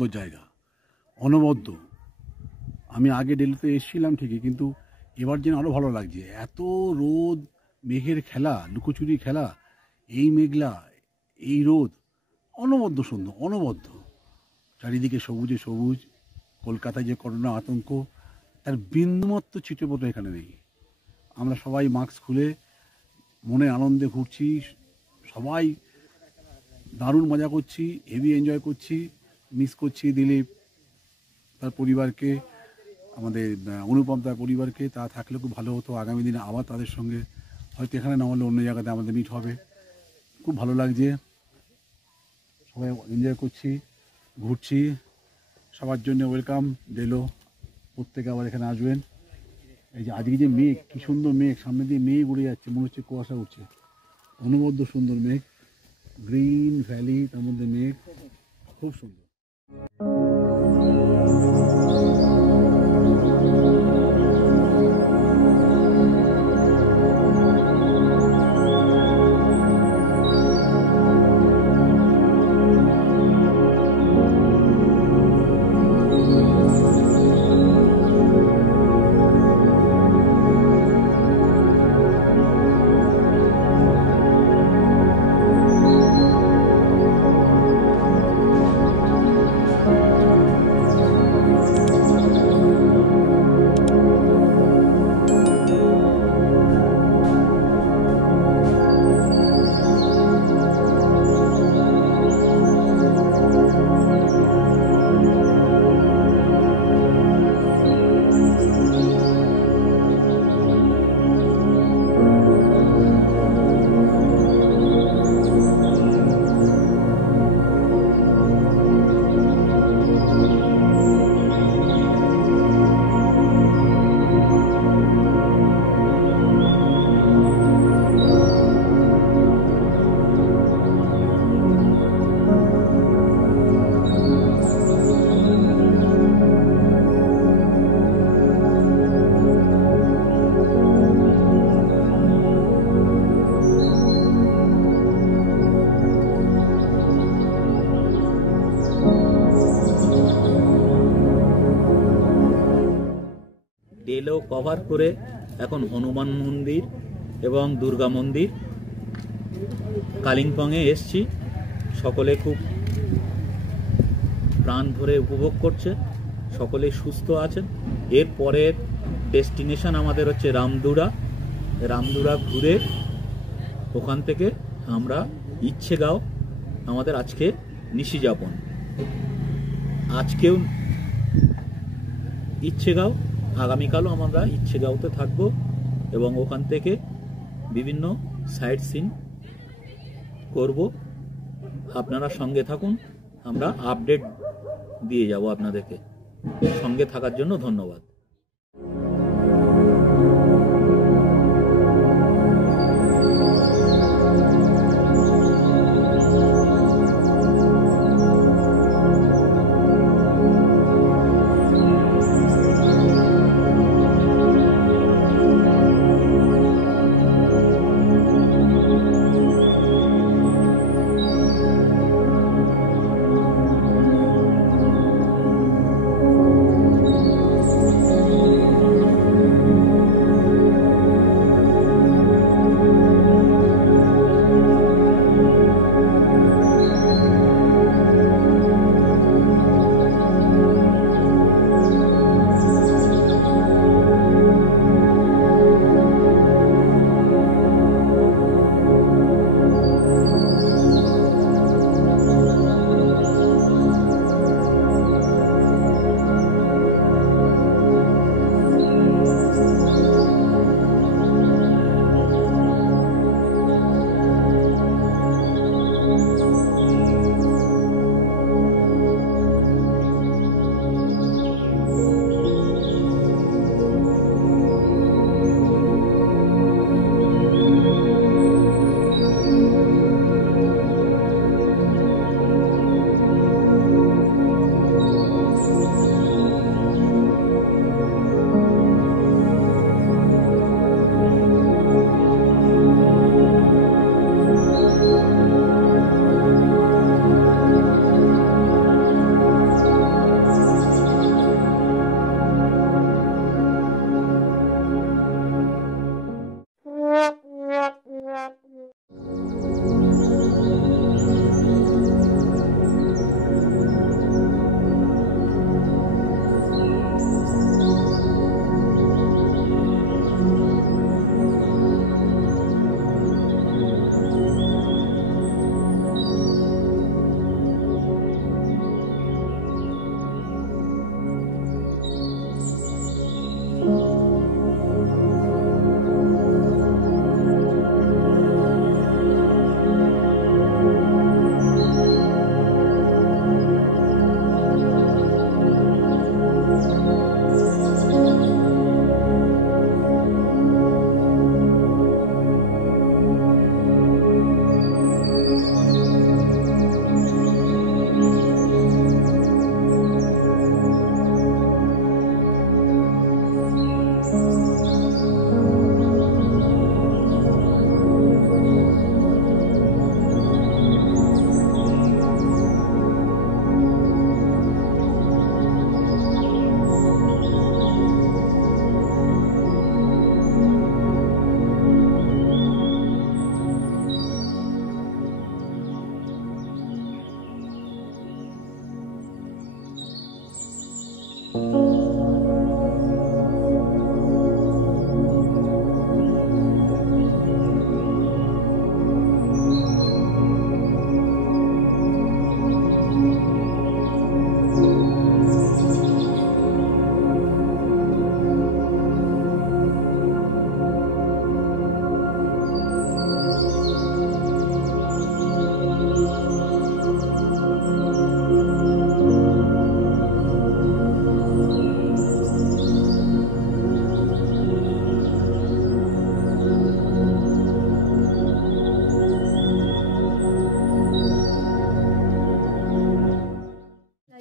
সুন্দর জায়গা, অনবদ্য। আমি আগে দিল্লিতে এসেছিলাম ঠিকই, কিন্তু এবার যেন আরও ভালো লাগছে। এত রোদ, মেঘের খেলা, লুকোচুরি খেলা, এই মেঘলা, এই রোদ, অনবদ্য সুন্দর, অনবদ্য। চারিদিকে সবুজে সবুজ। কলকাতায় যে করোনা আতঙ্ক, তার বিন্দুমাত্র ছিটেফোঁটা এখানে নেই। আমরা সবাই মাস্ক খুলে মনে আনন্দে ঘুরছি, সবাই দারুণ মজা করছি, হেভি এনজয় করছি। মিস করছি দিলীপ, তার পরিবারকে, আমাদের অনুপম তার পরিবারকে। তা থাকলে খুব ভালো হতো। আগামী দিনে আবার তাদের সঙ্গে, হয়তো এখানে না হলে অন্য জায়গাতে আমাদের মিট হবে। খুব ভালো লাগছে, সবাই এনজয় করছি, ঘুরছি। সবার জন্য ওয়েলকাম ডেলো, প্রত্যেকে আবার এখানে আসবেন। এই যে আজকে যে মেঘ, কী সুন্দর মেঘ, সামনে দিয়ে মেঘ উড়ে যাচ্ছে, মনে হচ্ছে কুয়াশা উঠছে। অনবদ্য সুন্দর মেঘ, গ্রিন ভ্যালি, তার মধ্যে মেঘ, খুব সুন্দর। ডেলো কভার করে এখন হনুমান মন্দির এবং দুর্গা মন্দির, কালিম্পংয়ে এসছি। সকলে খুব প্রাণ ভরে উপভোগ করছে, সকলে সুস্থ আছেন। এর পরের ডেস্টিনেশন আমাদের হচ্ছে রামদুরা। রামদুরা ঘুরে ওখান থেকে আমরা ইচ্ছেগাঁও, আমাদের আজকে নিশি যাপন। আজকেও ইচ্ছেগাঁও, আগামীকালও আমরা ইচ্ছেগাঁওতে থাকবো এবং ওখান থেকে বিভিন্ন সাইট সিন করব। আপনারা সঙ্গে থাকুন, আমরা আপডেট দিয়ে যাব আপনাদেরকে। সঙ্গে থাকার জন্য ধন্যবাদ।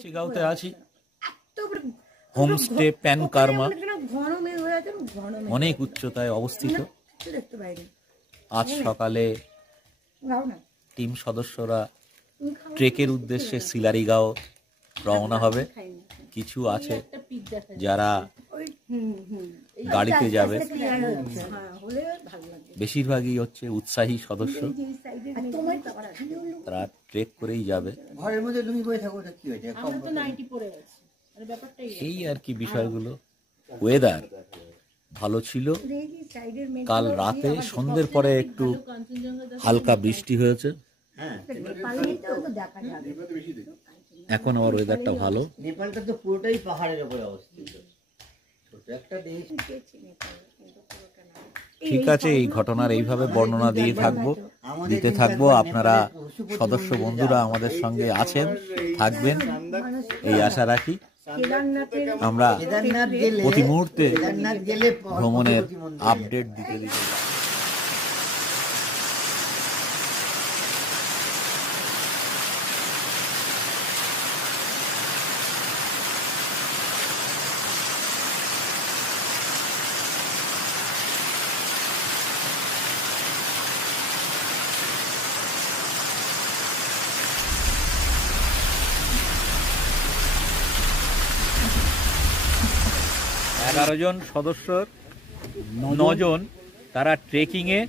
চিগাঁওতে আছি হোমস্টে প্যান কার্মা, অনেক উচ্চতায় অবস্থিত। আজ সকালে টিম সদস্যরা ট্রেকের উদ্দেশ্যে সিলারিগাঁও রওনা হবে। কিছু আছে যারা গাড়িতে যাবে, বেশিরভাগই হচ্ছে উৎসাহী সদস্য, তারা ট্রেক করেই যাবে। এই আর কি বিষয়গুলো। ওয়েদার ভালো ছিল, কাল রাতে সন্ধ্যের পরে একটু হালকা বৃষ্টি হয়েছে, এখন আবার ওয়েদারটা ভালো। নেপালটা তো পুরোটাই পাহাড়ের উপরে অবস্থিত, ছোট একটা দেশ। ঠিক আছে, এই ঘটনার এইভাবে বর্ণনা দিতে থাকবো। আপনারা সদস্য বন্ধুরা আমাদের সঙ্গে আছেন, থাকবেন, এই আশা রাখি। আমরা প্রতি মুহূর্তে ভ্রমণের আপডেট দিতে এগারো জন সদস্যর 9 জন তারা ট্রেকিংয়ে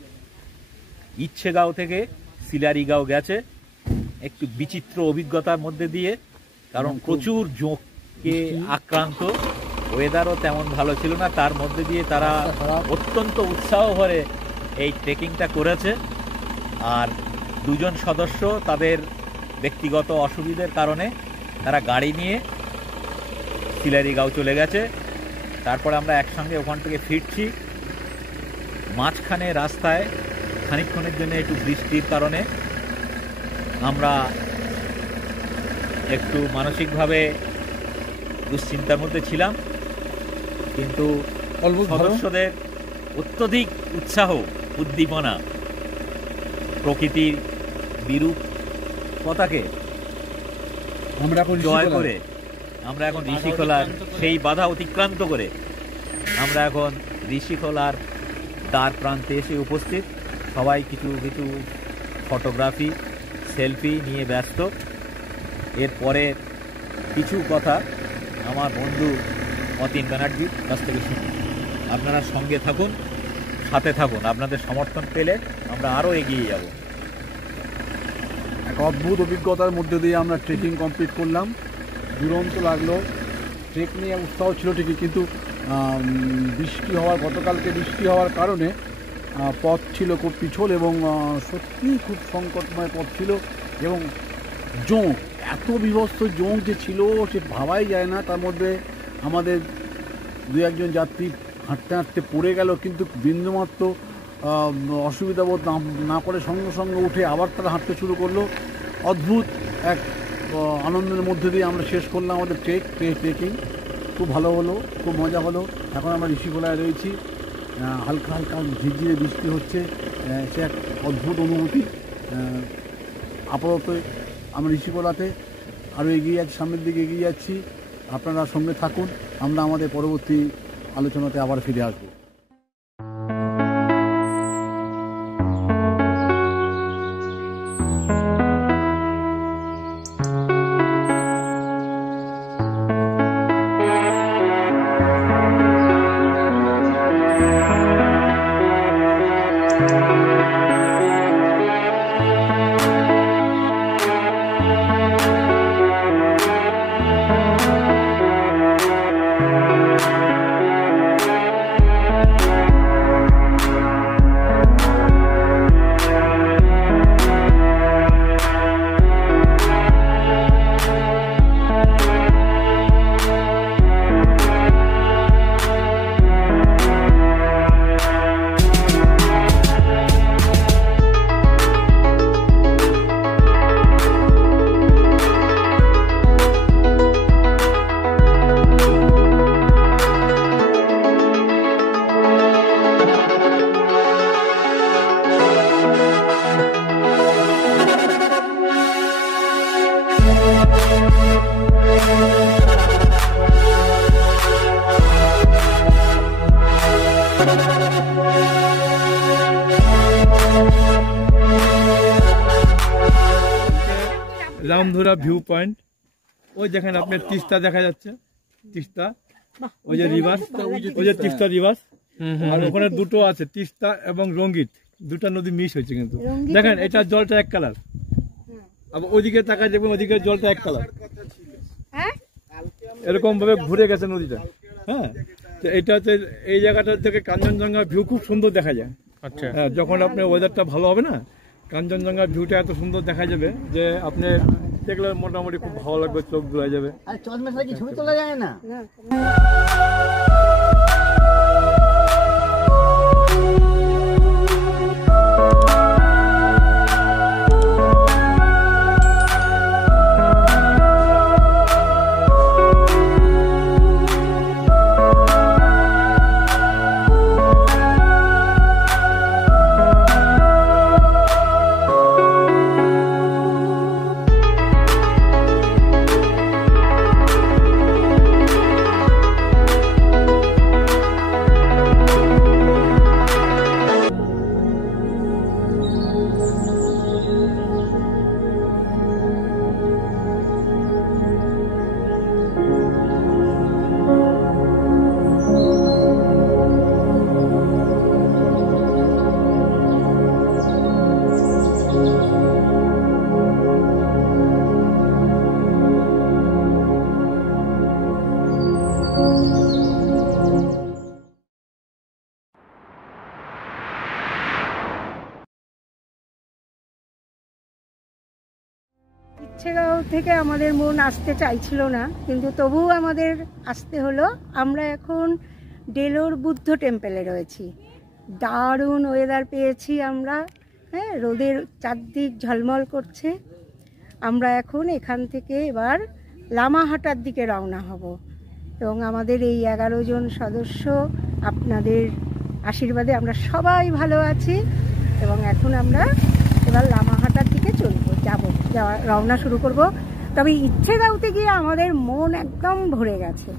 ইচ্ছেগাঁও থেকে সিলারিগাঁও গেছে, একটু বিচিত্র অভিজ্ঞতার মধ্যে দিয়ে, কারণ প্রচুর জোঁকে আক্রান্ত, ওয়েদারও তেমন ভালো ছিল না, তার মধ্যে দিয়ে তারা অত্যন্ত উৎসাহ ভরে এই ট্রেকিংটা করেছে। আর 2 জন সদস্য তাদের ব্যক্তিগত অসুবিধার কারণে তারা গাড়ি নিয়ে সিলারিগাঁও চলে গেছে। তারপরে আমরা একসঙ্গে ওখান থেকে ফিরছি। মাঝখানে রাস্তায় খানিকক্ষণের জন্য একটু বৃষ্টির কারণে আমরা একটু মানসিকভাবে দুশ্চিন্তার মধ্যে ছিলাম, কিন্তু সদস্যদের অত্যধিক উৎসাহ, উদ্দীপনা, প্রকৃতির বিরূপতাকে আমরা জয় করে আমরা এখন ঋষিখোলার সেই বাধা অতিক্রান্ত করে আমরা এখন ঋষিখোলার দ্বার প্রান্তে এসে উপস্থিত। সবাই কিছু কিছু ফটোগ্রাফি, সেলফি নিয়ে ব্যস্ত। এরপরে কিছু কথা আমার বন্ধু অতীন ব্যানার্জির কাছ থেকে শুনুন। আপনারা সঙ্গে থাকুন, সাথে থাকুন, আপনাদের সমর্থন পেলে আমরা আরও এগিয়ে যাব। এক অদ্ভুত অভিজ্ঞতার মধ্যে দিয়ে আমরা ট্রেকিং কমপ্লিট করলাম, দুরন্ত লাগলো। ট্রেক নিয়ে উৎসাহ ছিল ঠিকই, কিন্তু গতকালকে বৃষ্টি হওয়ার কারণে পথ ছিল খুব পিছল এবং সত্যিই খুব সংকটময় পথ ছিল। এবং জোঁক, এত বিভৎস জোঁক যে ছিল সে ভাবাই যায় না। তার মধ্যে আমাদের 2-1 জন যাত্রী হাঁটতে হাঁটতে পড়ে গেল, কিন্তু বিন্দুমাত্র অসুবিধা বোধ না করে সঙ্গে সঙ্গে উঠে আবার তারা হাঁটতে শুরু করলো। অদ্ভুত এক আনন্দের মধ্যে দিয়ে আমরা শেষ করলাম আমাদের ট্রেকিং। খুব ভালো হলো, খুব মজা হলো। এখন আমরা ঋষিখোলায় রয়েছি, হালকা হালকা ঝিরঝিরে বৃষ্টি হচ্ছে, সে এক অদ্ভুত অনুভূতি। আপাতত আমরা ঋষিখোলাতে আরও সামনের দিকে এগিয়ে যাচ্ছি। আপনারা সঙ্গে থাকুন, আমরা আমাদের পরবর্তী আলোচনাতে আবার ফিরে আসবো। Ramdhura view point. ওই দেখেন আপনার তিস্তা দেখা যাচ্ছে, তিস্তা, ওই যে রিভার্স, ওই যে তিস্তা রিভার্স। আর ওখানে দুটো আছে, তিস্তা এবং রঙ্গিত, দুটা নদী মিশ হয়েছে। কিন্তু দেখেন এটা জলটা এক কালার, আবার ওইদিকে তাকায় দেখবেন ওইদিকে জলটা এক কালার, এরকম ভাবে ঘুরে গেছে নদীটা। হ্যাঁ, তো এটা হচ্ছে এই জায়গাটা থেকে কাঞ্চনজঙ্ঘা ভিউ খুব সুন্দর দেখা যায়। আচ্ছা, হ্যাঁ, যখন আপনার ওয়েদারটা ভালো হবে না, কাঞ্চনজঙ্ঘা ভিউটা এত সুন্দর দেখা যাবে যে আপনি দেখলে মোটামুটি খুব ভালো লাগবে, চোখ ঘুরে যাবে। আর চশমা ছাড়া কি ছবি তোলা যায় না? ইচ্ছেগাঁও থেকে আমাদের মন আসতে চাইছিল না, কিন্তু তবুও আমাদের আসতে হলো। আমরা এখন ডেলোর বুদ্ধ টেম্পেলে রয়েছি। দারুণ ওয়েদার পেয়েছি আমরা, হ্যাঁ, রোদের চারদিক ঝলমল করছে। আমরা এখন এখান থেকে এবার লামাহাটার দিকে রওনা হব, এবং আমাদের এই 11 জন সদস্য আপনাদের আশীর্বাদে আমরা সবাই ভালো আছি, এবং এখন আমরা এবার লামাহাটার দিকে রওনা শুরু করব। তবে ইচ্ছেগাঁওতে গিয়ে আমাদের মন একদম ভরে গেছে,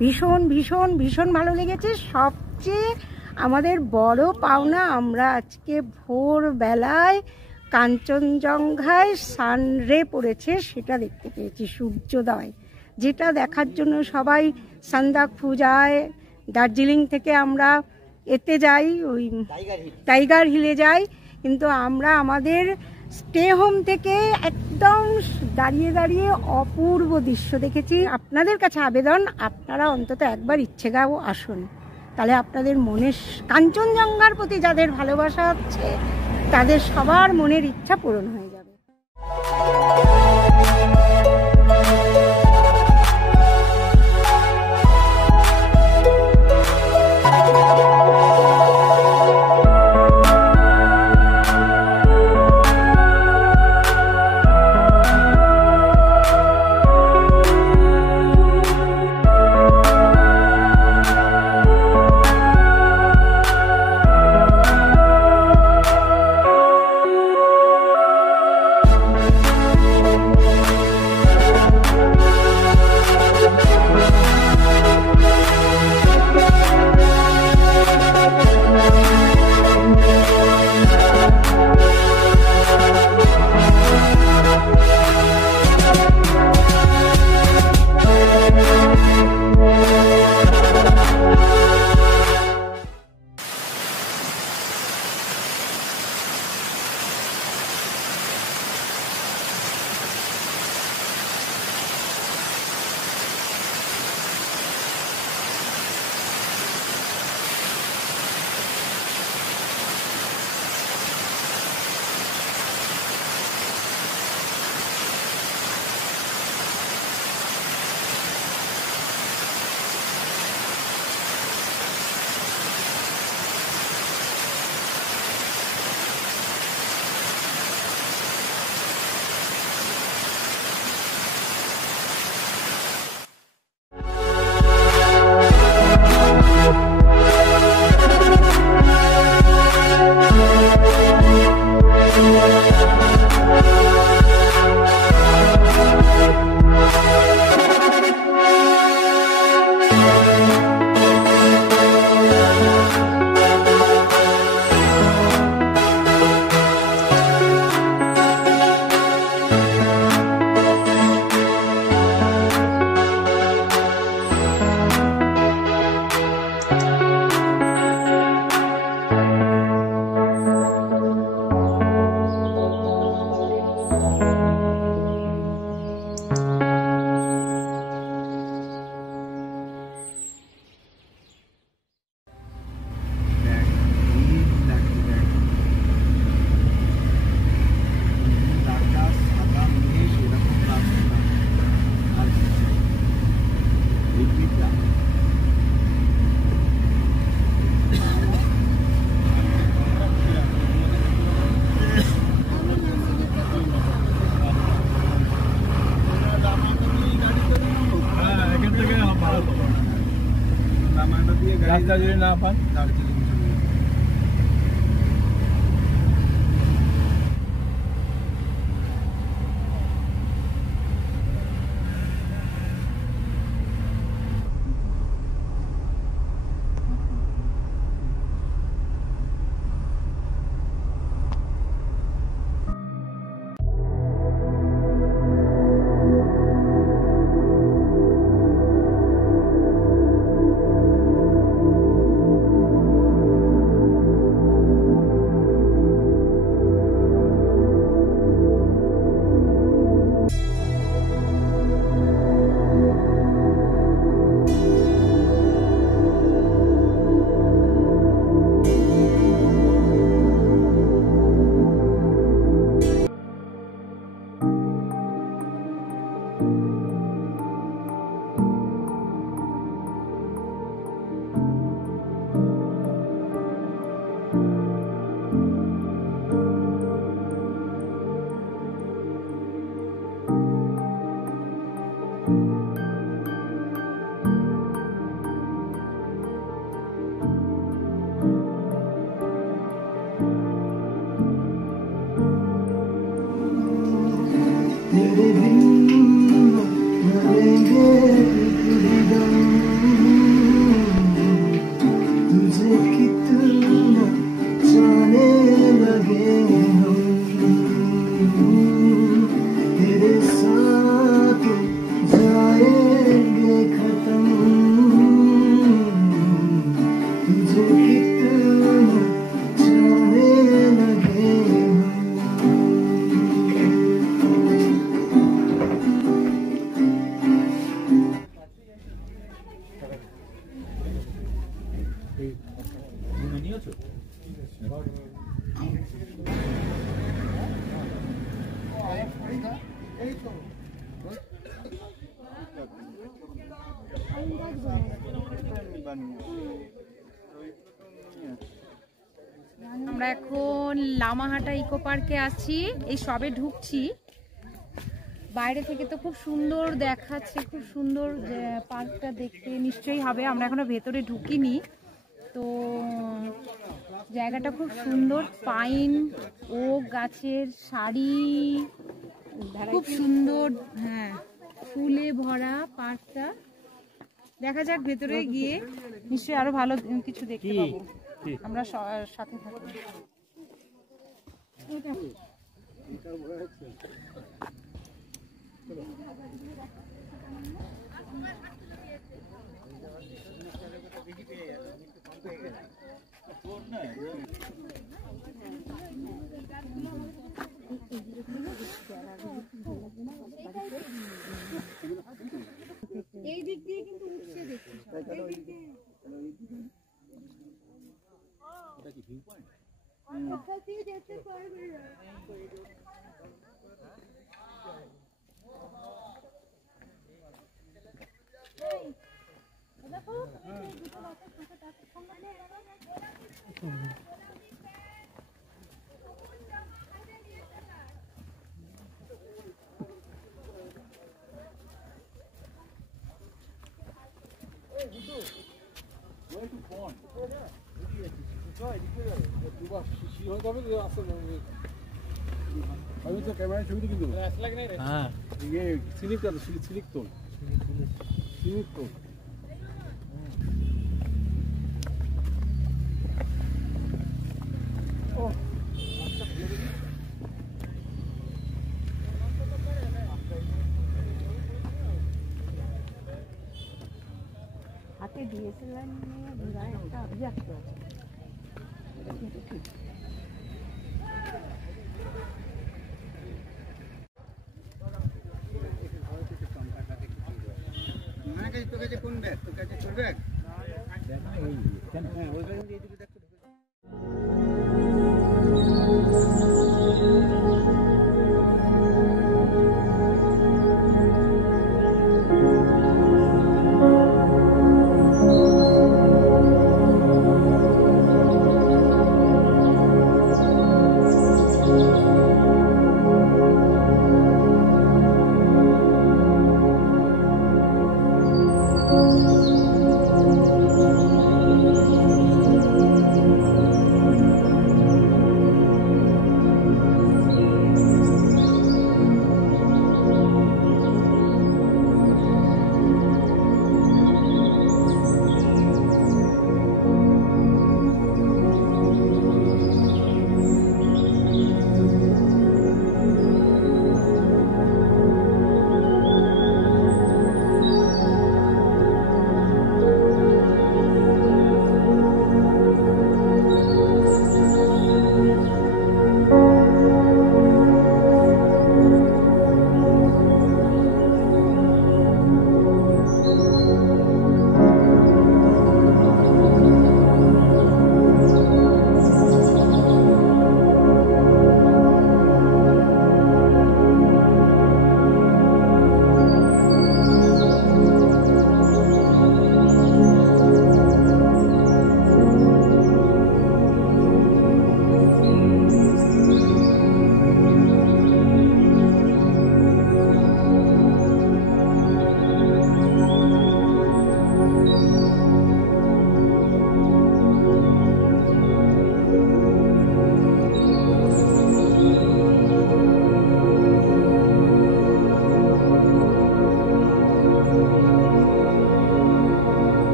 ভীষণ ভীষণ ভীষণ ভালো লেগেছে। সবচেয়ে আমাদের বড় পাওনা, আমরা আজকে ভোরবেলায় কাঞ্চনজঙ্ঘায় সানরে পড়েছে সেটা দেখতে পেয়েছি, সূর্যোদয়, যেটা দেখার জন্য সবাই সান্দাকফু যায়। দার্জিলিং থেকে আমরা এতে যাই, ওই টাইগার হিলে যাই, কিন্তু আমরা আমাদের স্টে হোম থেকে একদম দাঁড়িয়ে দাঁড়িয়ে অপূর্ব দৃশ্য দেখেছি। আপনাদের কাছে আবেদন, আপনারা অন্তত একবার ইচ্ছেগাঁও আসুন, তাহলে আপনাদের মনের কাঞ্চনজঙ্ঘার প্রতি যাদের ভালোবাসা আছে তাদের সবার মনের ইচ্ছা পূরণ হয়ে যাবে। রাস্তা যদি না পান আমরা এখন লামাহাটা ইকো পার্কে আছি, এই সবে ঢুকছি। বাইরে থেকে তো খুব সুন্দর দেখাচ্ছে, খুব সুন্দর পার্কটা দেখতে নিশ্চয়ই হবে। আমরা এখনো ভেতরে ঢুকিনি, তো জায়গাটা খুব সুন্দর, পাইন ও গাছের সারি, খুব সুন্দর। হ্যাঁ, ফুলে ভরা পার্কটা। দেখা যাক ভেতরে গিয়ে, নিশ্চয়ই আরো ভালো কিছু দেখতে পাবো। আমরা সাথে থাকবো। এই দিক দিয়ে কিন্তু উঠছে দেখছি, এই দিক দিয়ে কোথা দিয়ে যেতে পারবে না। দেখো দুটো রাস্তা ফাঁকা, তার সঙ্গে ক্যামেরায় ছবি কিন্তু হ্যাঁ, স্লিপ তোল হাতে ডিএসএলআর নিয়ে ঘোরার একটা অভিযাত্র আছে, এটা কিন্তু ঠিক। তোর কাছে কোন ব্যাগ? তোর কাছে তোর ব্যাগ? হ্যাঁ, ওই ব্যাগ দিয়ে দিবি।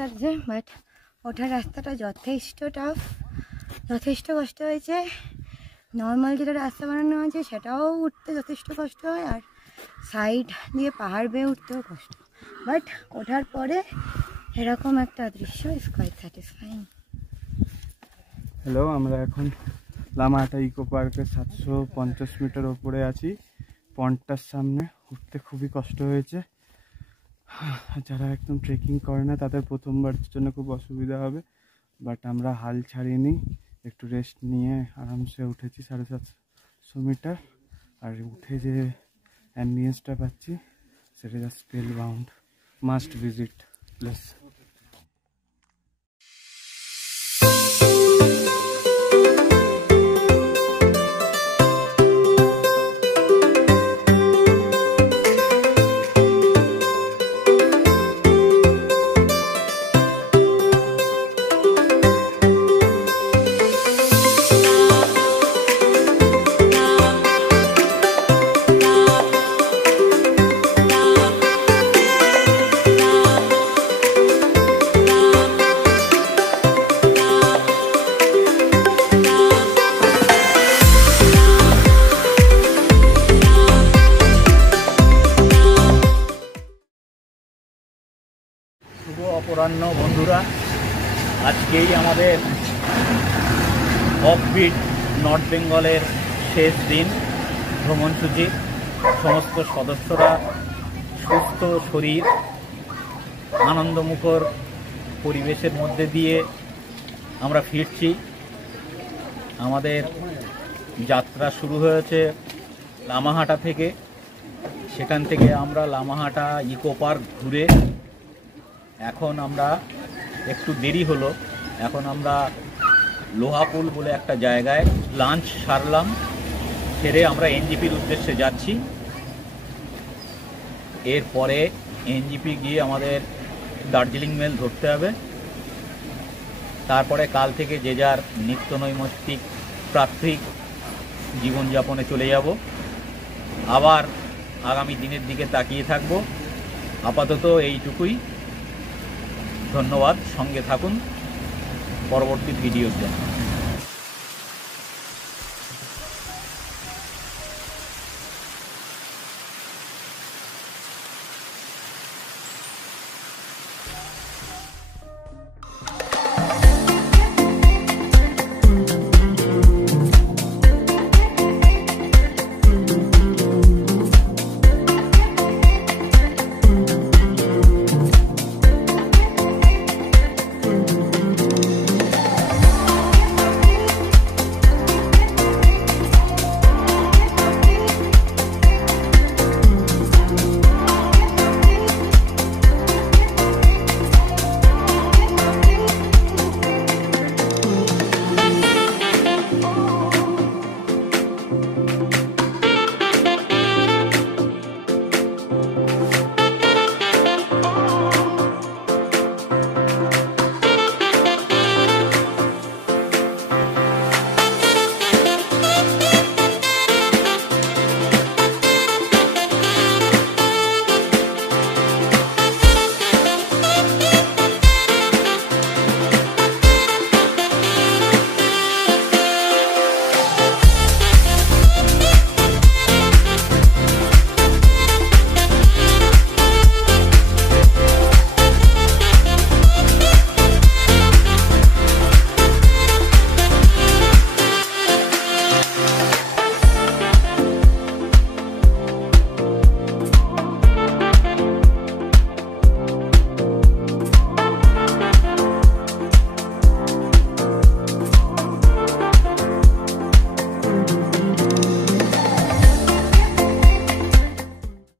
লাগছে, বাট ওঠার রাস্তাটা যথেষ্ট টাফ, যথেষ্ট কষ্ট হয়েছে। নর্মাল যেটা রাস্তা বানানো আছে সেটাও উঠতে যথেষ্ট কষ্ট হয়, আর সাইড দিয়ে পাহাড় বেয়ে উঠতেও কষ্ট, বাট ওঠার পরে এরকম একটা দৃশ্য ইজ কোয়াইট স্যাটিসফাইং। হ্যালো, আমরা এখন লামাহাটা ইকো পার্কের 750 মিটার ওপরে আছি। পন্টটার সামনে উঠতে খুবই কষ্ট হয়েছে। যারা একদম ট্রেকিং করে না তাদের প্রথমবারের জন্য খুব অসুবিধা হবে, বাট আমরা হাল ছাড়িনি, একটু রেস্ট নিয়ে আরামসে উঠেছি 750 মিটার। আর উঠে যে অ্যাম্বিয়েন্সটা পাচ্ছি সেটা just spellbound, must visit place. অপরাহ্ন বন্ধুরা, আজকেই আমাদের অফবিট নর্থ বেঙ্গলের শেষ দিন ভ্রমণসূচি। সমস্ত সদস্যরা সুস্থ শরীর, আনন্দমুখর পরিবেশের মধ্যে দিয়ে আমরা ফিরছি। আমাদের যাত্রা শুরু হয়েছে লামাহাটা থেকে। সেখান থেকে আমরা লামাহাটা ইকো পার্ক ঘুরে এখন আমরা একটু দেরি হলো, এখন আমরা লোহাপুল বলে একটা জায়গায় লাঞ্চ সারলাম, সেরে আমরা এনজিপির উদ্দেশ্যে যাচ্ছি। এরপরে এনজিপি গিয়ে আমাদের দার্জিলিং মেল ধরতে হবে। তারপরে কাল থেকে যে যার নিত্য নৈমিত্তিক প্রাত্যহিক জীবনযাপনে চলে যাব। আবার আগামী দিনের দিকে তাকিয়ে থাকব। আপাতত এইটুকুই। ধন্যবাদ, সঙ্গে থাকুন পরবর্তী ভিডিওর জন্য।